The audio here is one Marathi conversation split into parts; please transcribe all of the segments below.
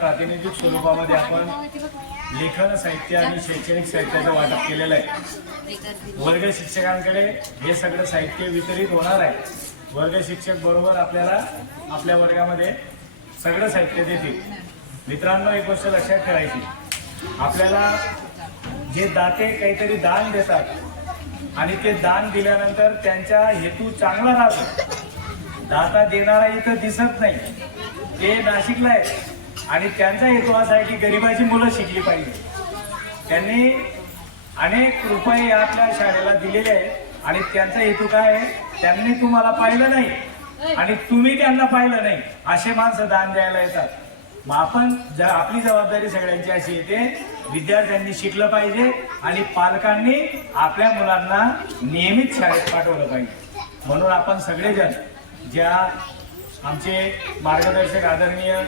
प्रातिनिधिक स्वरूपामध्ये आपण लेखन साहित्य आणि शैक्षणिक साहित्याचं वाटप केलेलं आहे. वर्ग शिक्षकांकडे हे सगळं साहित्य वितरित होणार आहे. वर्ग शिक्षक बरोबर आपल्याला आपल्या वर्गामध्ये सगळं साहित्य देतील. मित्रांनो एक गोष्ट लक्षात ठेवायची. आपल्याला जे दाते काहीतरी दान देतात आणि ते दान दिल्यानंतर त्यांचा हेतू चांगला राहतो. दाता देणारा इथं दिसत नाही. ते नाशिकला आहे आणि त्यांचा हेतू असा आहे की गरिबाची मुलं शिकली पाहिजे. त्यांनी अनेक रुपये आपल्या शाळेला दिलेले आहेत. आणि त्यांचा हेतू काय आहे? त्यांनी तुम्हाला पाहिलं नाही. आणि तुम्ही त्यांना पाहिलं नाही. असे माणसं दान द्यायला येतात. मग आपण जर आपली जबाबदारी सगळ्यांची अशी येते विद्यार्थ्यांनी शिकलं पाहिजे आणि पालकांनी आपल्या मुलांना नियमित शाळेत पाठवलं पाहिजे. म्हणून आपण सगळेजण ज्या आमचे मार्गदर्शक आदरणीय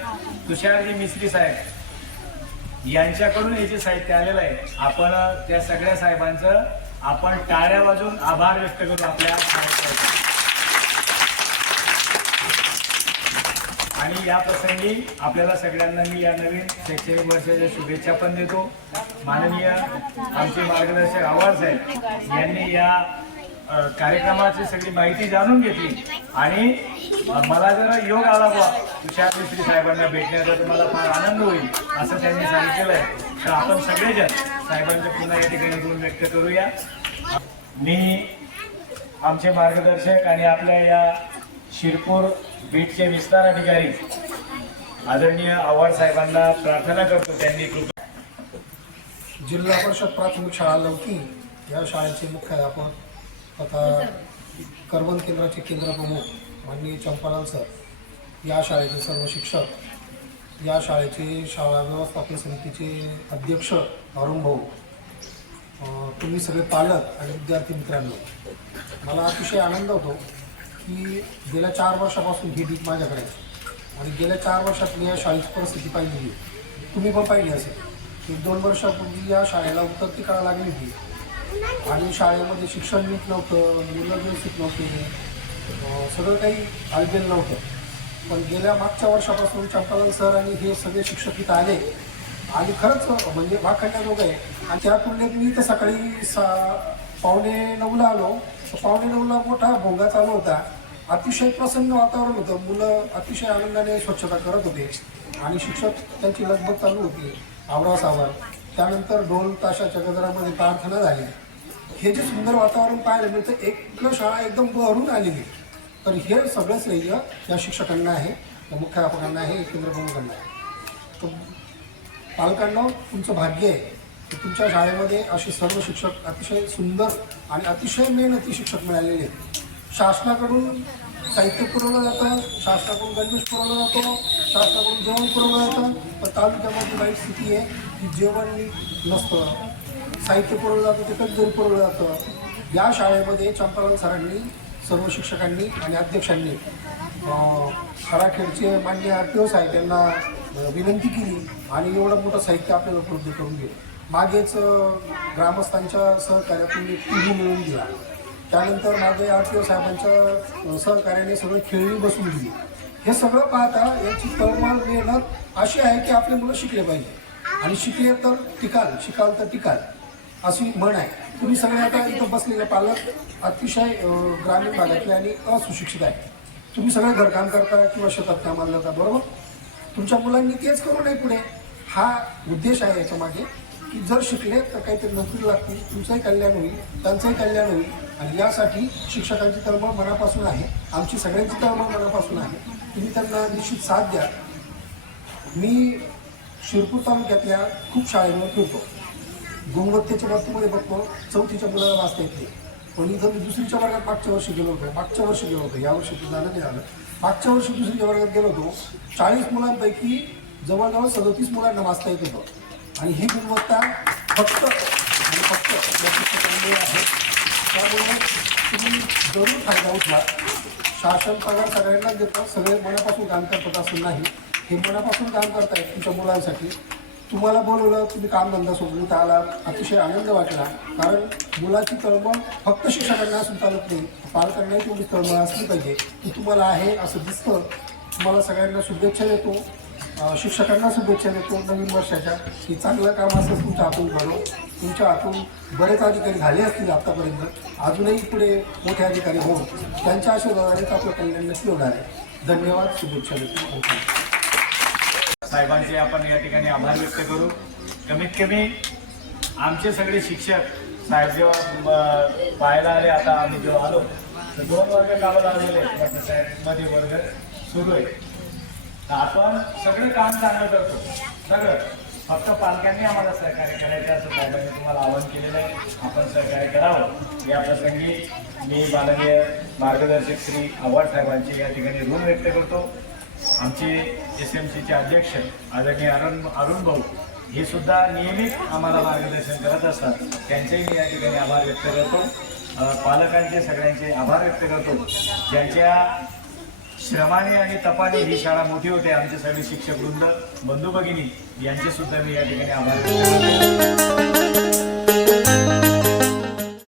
तुषारजी मिस्त्री साहेब यांच्याकडून हे जे साहित्य आलेलं आहे आपण त्या सगळ्या साहेबांचं आपण टाळ्या वाजून आभार व्यक्त करू आपल्या आणि या प्रसंगी आपल्याला सगळ्यांना मी या नवीन शैक्षणिक वर्षाच्या शुभेच्छा पण देतो. माननीय आमचे मार्गदर्शक आवाज साहेब यांनी या कार्यक्रमाची सगळी माहिती जाणून घेतली. आणि मला जरा योग आला बा तुषार मिस्त्री साहेबांना भेटण्याचा तुम्हाला फार आनंद होईल असं त्यांनी सांगितलेलं आहे तर आपण सगळेजण साहेबांचे पुन्हा या ठिकाणी गुण व्यक्त करूया. मी आमचे मार्गदर्शक आणि आपल्या या शिरपूर बीटचे विस्तार अधिकारी आदरणीय आव्हाड साहेबांना प्रार्थना करतो. त्यांनी कृपया जिल्हा परिषद प्राथमिक शाळा लवकी या शाळेचे मुख्याध्यापक तथा करवंद केंद्राचे केंद्र प्रमुख माननीय चंपालाल सर. या शाळेचे सर्व शिक्षक या शाळेचे शाळा व्यवस्थापन समितीचे अध्यक्ष अरुण भाऊ तुम्ही सगळे पालक आणि विद्यार्थी मित्रांनो मला अतिशय आनंद होतो की गेल्या चार वर्षापासून ही डीप माझ्याकडे आहे. आणि गेल्या चार वर्षात मी या शाळेची परिस्थिती पाहिली तुम्ही पण पाहिली असेल. एक दोन वर्षापूर्वी या शाळेला उत्पत्ती करायला लागली होती. आणि शाळेमध्ये शिक्षण नीट नव्हतं मुलं व्यवस्थित नव्हते सगळं काही आलबेल नव्हतं. पण गेल्या मागच्या वर्षापासून चंपालाल सर आणि हे सगळे शिक्षक इथं आले. आणि खरंच म्हणजे भाग वाखाण्याजोगं आहे. आणि त्या तुलनेत मी तर सकाळी सा पावणे नऊला आलो. तर पावणे नऊला मोठा भोंगा चालू होता. अतिशय प्रसन्न वातावरण होतं. मुलं अतिशय आनंदाने स्वच्छता करत होते. आणि शिक्षक त्यांची लगबग चालू होती. आवरा सावर. त्यानंतर ढोल ताशाच्या गजरामध्ये प्रार्थना झाली. हे जे सुंदर वातावरण पाहायला मिळतं एक शाळा एकदम बहरून आलेली. तर हे सगळं श्रेय या शिक्षकांना आहे. या मुख्याध्यापकांना आहे केंद्र प्रमुखांना आहे. तर पालकांना तुमचं भाग्य आहे की तुमच्या शाळेमध्ये असे सर्व शिक्षक अतिशय सुंदर आणि अतिशय मेहनती शिक्षक मिळालेले आहेत. शासनाकडून साहित्य पुरवलं जातं शासनाकडून गणवेश पुरवला जातो शासनाकडून जेवण पुरवलं जातं. पण तालुक्यामध्ये वाईट स्थिती आहे की जेवण नसतं साहित्य पुरवलं जातं ते कधी पुरवलं जातं. या शाळेमध्ये चंपालाल सरांनी सर्व शिक्षकांनी आणि अध्यक्षांनी खराखेडचे मान्य आर टी साहेब यांना विनंती केली आणि एवढं मोठं साहित्य आपल्याला उपलब्ध करून दिलं. मागेच ग्रामस्थांच्या सहकार्यातून एक टी व्ही मिळवून दिला. त्यानंतर मागे आरटीओ साहेबांच्या सहकार्याने सगळं खेळणी बसून दिली. हे सगळं पाहता याची तळमळ मेहनत अशी आहे की आपले मुलं शिकले पाहिजे. आणि शिकले तर टिकाल शिकाल तर टिकाल. अशी म्हण आहे. तुम्ही सगळे आता इथं बसलेले पालक अतिशय ग्रामीण भागातले आणि असुशिक्षित आहे तुम्ही सगळे घरकाम करता किंवा शेतात कामाला जाता बरोबर? तुमच्या मुलांनी तेच करू नये पुढे. हा उद्देश आहे याच्या मागे की जर शिकले तर काहीतरी नोकरी लागतील तुमचंही कल्याण होईल त्यांचंही कल्याण होईल. आणि यासाठी शिक्षकांची तळमळ मनापासून आहे. आमची सगळ्यांची तळमळ मनापासून आहे. तुम्ही त्यांना निश्चित साथ द्या. मी शिरपूर तालुक्यातल्या खूप शाळेमध्ये फिरतो गुणवत्तेच्या बाबतीमध्ये बघतो चौथीच्या मुलाला वाचता येत नाही. पण इथं मी दुसरीच्या वर्गात मागच्या वर्षी गेलो होतो मागच्या वर्षी गेलो होतो या वर्षी तर झालं नाही आलं. मागच्या वर्षी दुसरीच्या वर्गात गेलो होतो चाळीस मुलांपैकी जवळजवळ सदोतीस मुलांना वाचता येत होतं. आणि ही गुणवत्ता फक्त आणि फक्त आहे. त्यामुळे तुम्ही जरूर फायदा उठला शासन पगार सगळ्यांनाच देतात सगळे मनापासून काम करतात असं नाही. हे मनापासून काम करतायत तुमच्या मुलांसाठी. तुम्हाला बोलवलं तुम्ही कामधंदा सोडून इथं आला अतिशय आनंद वाटला. कारण मुलाची तळमळ फक्त शिक्षकांना असून चालत नाही. पालकांनाही तेवढी तळमळ असली पाहिजे. की तुम्हाला आहे असं दिसतं. तुम्हाला सगळ्यांना शुभेच्छा देतो. शिक्षकांना शुभेच्छा देतो नवीन वर्षाच्या. की चांगलं काम असं तुमच्या हातून घडो. तुमच्या हातून बरेच अधिकारी झाले असतील आत्तापर्यंत अजूनही पुढे मोठे अधिकारी होऊन त्यांच्या आशीर्वादानेच आपलं कल्याण नक्की होणार आहे. धन्यवाद. शुभेच्छा देतो. साहेबांचे आपण या ठिकाणी आभार व्यक्त करू. कमीत कमी आमचे सगळे शिक्षक साहेब जेव्हा पाहायला आले आता आम्ही जेव्हा आलो तर दोन वर्ग कामाला आलेले आहेत. साहेबमध्ये वर्ग सुरू आहे. तर आपण सगळं काम चांगलं करतो. सगळं. फक्त पालकांनी आम्हाला सहकार्य करायचं असं साहेबांनी तुम्हाला आवाहन केलेलं आहे. आपण सहकार्य करावं. या प्रसंगी मी माननीय मार्गदर्शक श्री आव्हाड साहेबांचे या ठिकाणी ऋण व्यक्त करतो. आमचे एस एम सीचे अध्यक्ष आदरणीय अरुण अरुण भाऊ हे सुद्धा नियमित आम्हाला मार्गदर्शन करत असतात. त्यांचेही मी या ठिकाणी आभार व्यक्त करतो. पालकांचे सगळ्यांचे आभार व्यक्त करतो. ज्यांच्या श्रमाने आणि तपाने ही शाळा मोठी होते आमचे सगळे शिक्षक वृंद बंधू भगिनी यांचे सुद्धा मी या ठिकाणी आभार व्यक्त करतो.